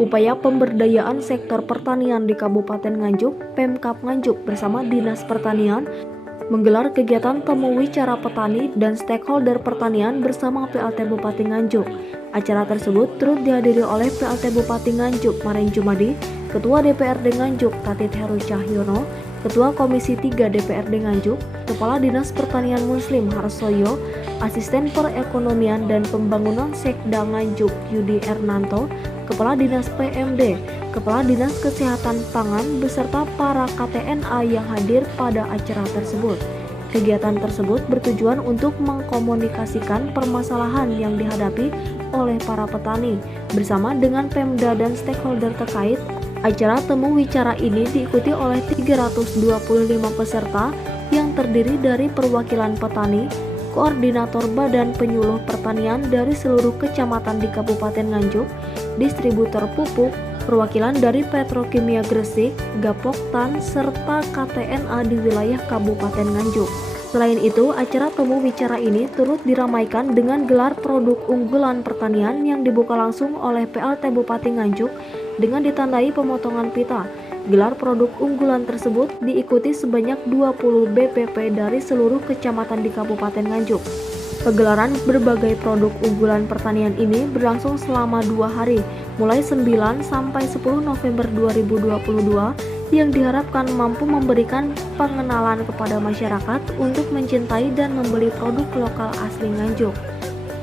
upaya pemberdayaan sektor pertanian di Kabupaten Nganjuk, Pemkab Nganjuk bersama Dinas Pertanian menggelar kegiatan temu wicara petani dan stakeholder pertanian bersama PLT Bupati Nganjuk. Acara tersebut turut dihadiri oleh PLT Bupati Nganjuk Marin Jumadi, Ketua DPRD Nganjuk Tatit Heru Cahyono, Ketua Komisi 3 DPRD Nganjuk, Kepala Dinas Pertanian Muslim Harsoyo, Asisten Perekonomian dan Pembangunan Sekda Nganjuk Yudi Ernanto, Kepala Dinas PMD, Kepala Dinas Kesehatan Pangan beserta para KTNA yang hadir pada acara tersebut. Kegiatan tersebut bertujuan untuk mengkomunikasikan permasalahan yang dihadapi oleh para petani bersama dengan Pemda dan stakeholder terkait. Acara temu wicara ini diikuti oleh 325 peserta yang terdiri dari perwakilan petani, koordinator Badan Penyuluh Pertanian dari seluruh kecamatan di Kabupaten Nganjuk, distributor pupuk, perwakilan dari Petrokimia Gresik, Gapoktan, serta KTNA di wilayah Kabupaten Nganjuk. Selain itu, acara temu wicara ini turut diramaikan dengan gelar produk unggulan pertanian yang dibuka langsung oleh PLT Bupati Nganjuk dengan ditandai pemotongan pita. Gelar produk unggulan tersebut diikuti sebanyak 20 BPP dari seluruh kecamatan di Kabupaten Nganjuk. Pegelaran berbagai produk unggulan pertanian ini berlangsung selama 2 hari, mulai 9 sampai 10 November 2022, yang diharapkan mampu memberikan pengenalan kepada masyarakat untuk mencintai dan membeli produk lokal asli Nganjuk.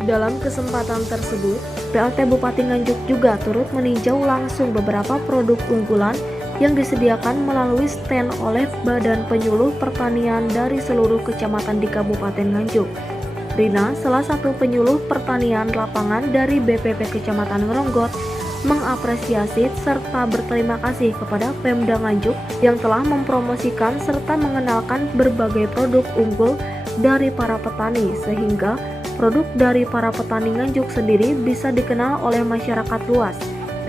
Dalam kesempatan tersebut, PLT Bupati Nganjuk juga turut meninjau langsung beberapa produk unggulan yang disediakan melalui stand oleh Badan Penyuluh Pertanian dari seluruh kecamatan di Kabupaten Nganjuk. Rina, salah satu penyuluh pertanian lapangan dari BPP Kecamatan Ngeronggot, mengapresiasi serta berterima kasih kepada Pemda Nganjuk yang telah mempromosikan serta mengenalkan berbagai produk unggul dari para petani, sehingga produk dari para petani Nganjuk sendiri bisa dikenal oleh masyarakat luas.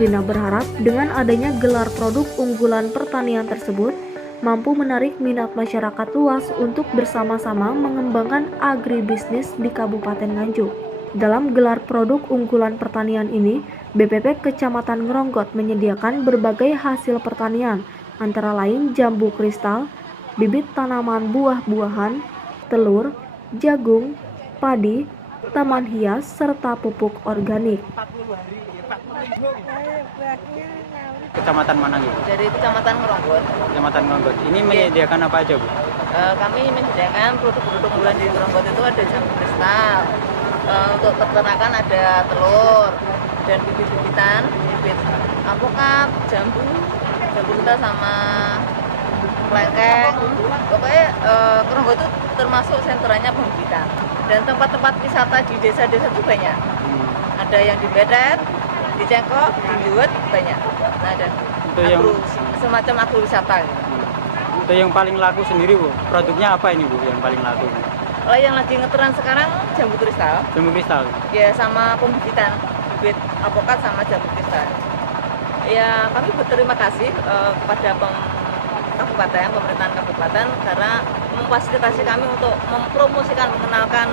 Rina berharap dengan adanya gelar produk unggulan pertanian tersebut mampu menarik minat masyarakat luas untuk bersama-sama mengembangkan agribisnis di Kabupaten Nganjuk. Dalam gelar produk unggulan pertanian ini, BPP Kecamatan Ngeronggot menyediakan berbagai hasil pertanian, antara lain jambu kristal, bibit tanaman buah-buahan, telur, jagung, padi, taman hias, serta pupuk organik. Kecamatan mana gitu? Dari Kecamatan Ngeronggot. Kecamatan Ngeronggot. Ini menyediakan apa aja, Bu? Kami menyediakan produk-produk unggulan di Ngeronggot itu ada jambu kristal. Untuk peternakan ada telur dan bibit-bibitan, bibit alpukat, jambu kristal sama lengkeng. Pokoknya Ngeronggot itu termasuk sentranya pembibitan. Dan tempat-tempat wisata di desa-desa itu banyak. Ada yang di Bedet, di Cengkok, di Liwet, banyak. Nah, ada semacam agrowisata gitu. Itu yang paling laku sendiri, Bu. Produknya apa ini, Bu, yang paling laku? Kalau yang lagi ngetren sekarang jambu kristal. Jambu kristal. Ya, sama pembibitan, bibit alpukat sama jambu kristal. Ya, kami berterima kasih kepada kabupaten, pemerintahan kabupaten karena memfasilitasi kami untuk mempromosikan, mengenalkan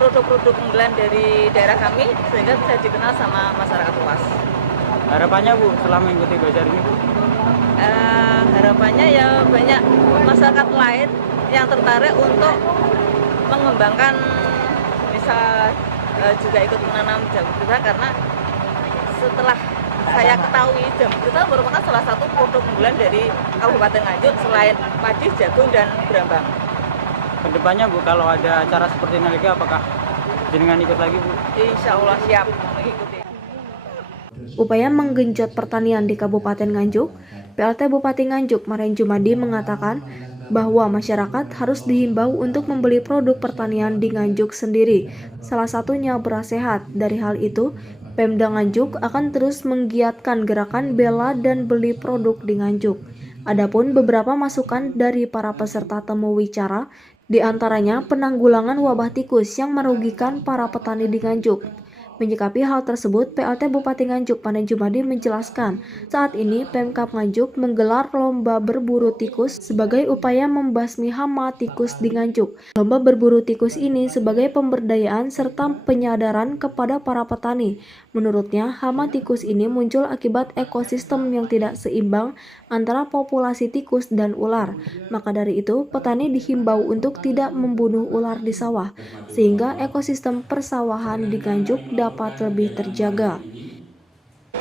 produk-produk unggulan dari daerah kami sehingga bisa dikenal sama masyarakat luas. Harapannya, Bu, setelah mengikuti bazar ini, Bu? Harapannya ya banyak masyarakat lain yang tertarik untuk mengembangkan, bisa juga ikut menanam jambu kristal karena setelah saya ketahui jambu kristal merupakan salah satu produk unggulan dari Kabupaten Nganjuk selain padi, jagung, dan berambang. Kedepannya, Bu, kalau ada acara seperti ini lagi, apakah jenengan ikut lagi, Bu? Insya Allah siap mengikuti. Upaya menggenjot pertanian di Kabupaten Nganjuk, PLT Bupati Nganjuk Marin Jumadi mengatakan bahwa masyarakat harus dihimbau untuk membeli produk pertanian di Nganjuk sendiri, salah satunya beras sehat. Dari hal itu, Pemda Nganjuk akan terus menggiatkan gerakan bela dan beli produk di Nganjuk. Adapun beberapa masukan dari para peserta temu wicara, di antaranya penanggulangan wabah tikus yang merugikan para petani di Nganjuk. Menyikapi hal tersebut, PLT Bupati Nganjuk Panen Jumadi menjelaskan, saat ini Pemkab Nganjuk menggelar lomba berburu tikus sebagai upaya membasmi hama tikus di Nganjuk. Lomba berburu tikus ini sebagai pemberdayaan serta penyadaran kepada para petani. Menurutnya, hama tikus ini muncul akibat ekosistem yang tidak seimbang antara populasi tikus dan ular. Maka dari itu, petani dihimbau untuk tidak membunuh ular di sawah, sehingga ekosistem persawahan di Nganjuk dapat lebih terjaga.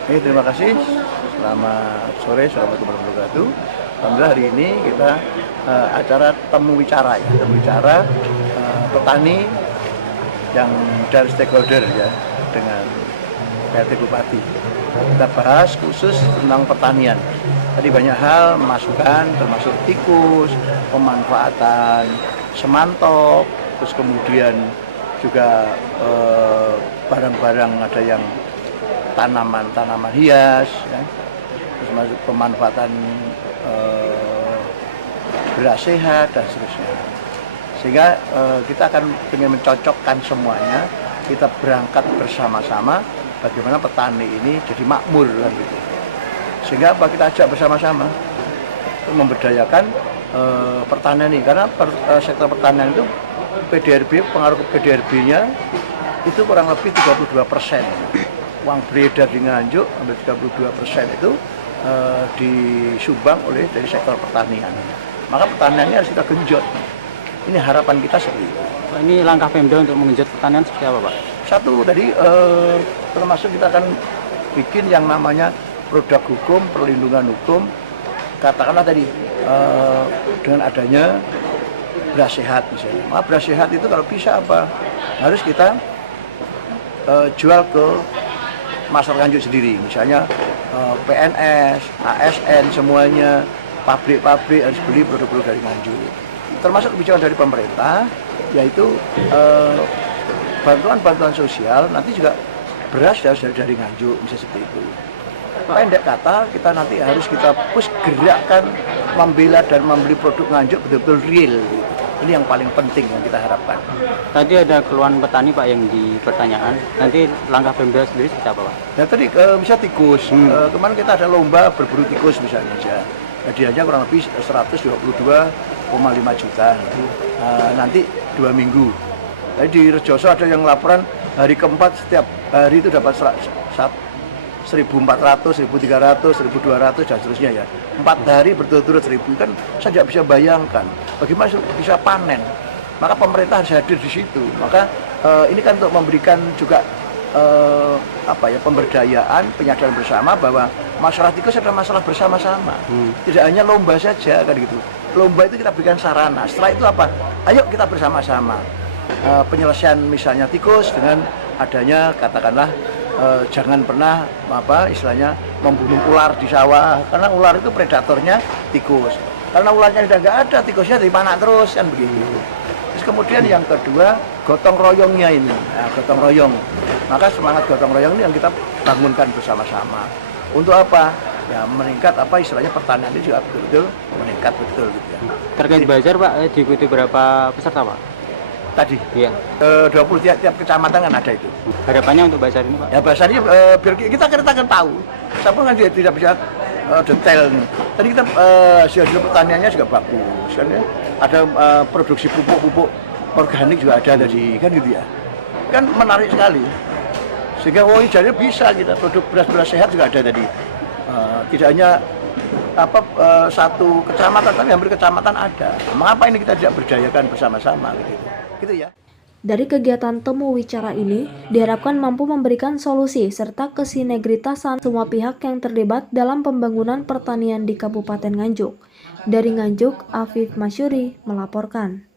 Terima kasih. Selamat sore, assalamualaikum warahmatullahi wabarakatuh. Alhamdulillah hari ini kita acara temu bicara petani yang dari stakeholder ya dengan PLT Bupati. Kita bahas khusus tentang pertanian. Tadi banyak hal masukan termasuk tikus, pemanfaatan semantok, terus kemudian juga barang-barang ada yang tanaman hias, ya. Terus masuk pemanfaatan beras sehat dan seterusnya. Sehingga kita akan ingin mencocokkan semuanya, kita berangkat bersama-sama bagaimana petani ini jadi makmur kan gitu. Sehingga apa kita ajak bersama-sama untuk memberdayakan pertanian ini, karena sektor pertanian itu PDRB, pengaruh ke PDRB-nya itu kurang lebih 32%. Uang beredar di Nganjuk hampir 32% itu disumbang oleh dari sektor pertanian. Maka pertaniannya harus kita genjot. Ini harapan kita seperti itu. Ini langkah Pemda untuk menggenjot pertanian seperti apa, Pak? Satu tadi termasuk kita akan bikin yang namanya produk hukum, perlindungan hukum. Katakanlah tadi dengan adanya beras sehat misalnya. Maka beras sehat itu kalau bisa apa? Harus kita jual ke masyarakat Nganjuk sendiri. Misalnya PNS, ASN semuanya, pabrik-pabrik harus beli produk-produk dari Nganjuk. Termasuk kebijakan dari pemerintah, yaitu bantuan-bantuan sosial nanti juga beras harus dari Nganjuk, bisa seperti itu. Pendek kata, kita nanti harus kita push gerakan membela dan membeli produk Nganjuk betul-betul real. Ini yang paling penting yang kita harapkan. Tadi ada keluhan petani, Pak, yang di pertanyaan. Nanti langkah Pemda sendiri seperti apa, Pak? Ya tadi bisa tikus. Kemarin kita ada lomba berburu tikus misalnya aja. Hadiahnya kurang lebih 122,5 juta. Nanti 2 minggu. Tadi di Rejoso ada yang laporan hari keempat setiap hari itu dapat 1.400, 1.300, 1.200 dan seterusnya ya. 4 hari berturut-turut 1.000 kan saya tidak bisa bayangkan bagaimana bisa panen. Maka pemerintah harus hadir di situ. Maka ini kan untuk memberikan juga pemberdayaan, penyadaran bersama bahwa masalah tikus adalah masalah bersama-sama. Tidak hanya lomba saja kan gitu. Lomba itu kita berikan sarana. Setelah itu apa? Ayo kita bersama-sama penyelesaian misalnya tikus dengan adanya katakanlah jangan pernah istilahnya membunuh ular di sawah, karena ular itu predatornya tikus. Karena ularnya sudah nggak ada, tikusnya dari mana terus kan begitu. Terus kemudian yang kedua gotong royongnya ini, gotong royong. Maka semangat gotong royong ini yang kita bangunkan bersama-sama. Untuk apa? Ya meningkat istilahnya pertanian ini juga betul-betul meningkat betul gitu ya. Terkait bazar, Pak, diikuti berapa peserta, Pak? Tadi? Iya. 20 tiap kecamatan kan ada itu. Harapannya untuk bazar ini, Pak? Ya bazarnya biar kita akan tahu. Siapa kan tidak bisa detail nih. Tadi kita hasil pertaniannya juga bagus kan ya. Ada produksi pupuk organik juga ada tadi kan gitu ya. Kan menarik sekali. Sehingga jadi bisa kita produk beras sehat juga ada tadi. Tidak hanya satu kecamatan, tapi hampir kecamatan ada. Mengapa ini kita tidak berdayakan bersama-sama gitu ya. Dari kegiatan temu wicara ini, diharapkan mampu memberikan solusi serta kesinergitasan semua pihak yang terlibat dalam pembangunan pertanian di Kabupaten Nganjuk. Dari Nganjuk, Afif Masyuri melaporkan.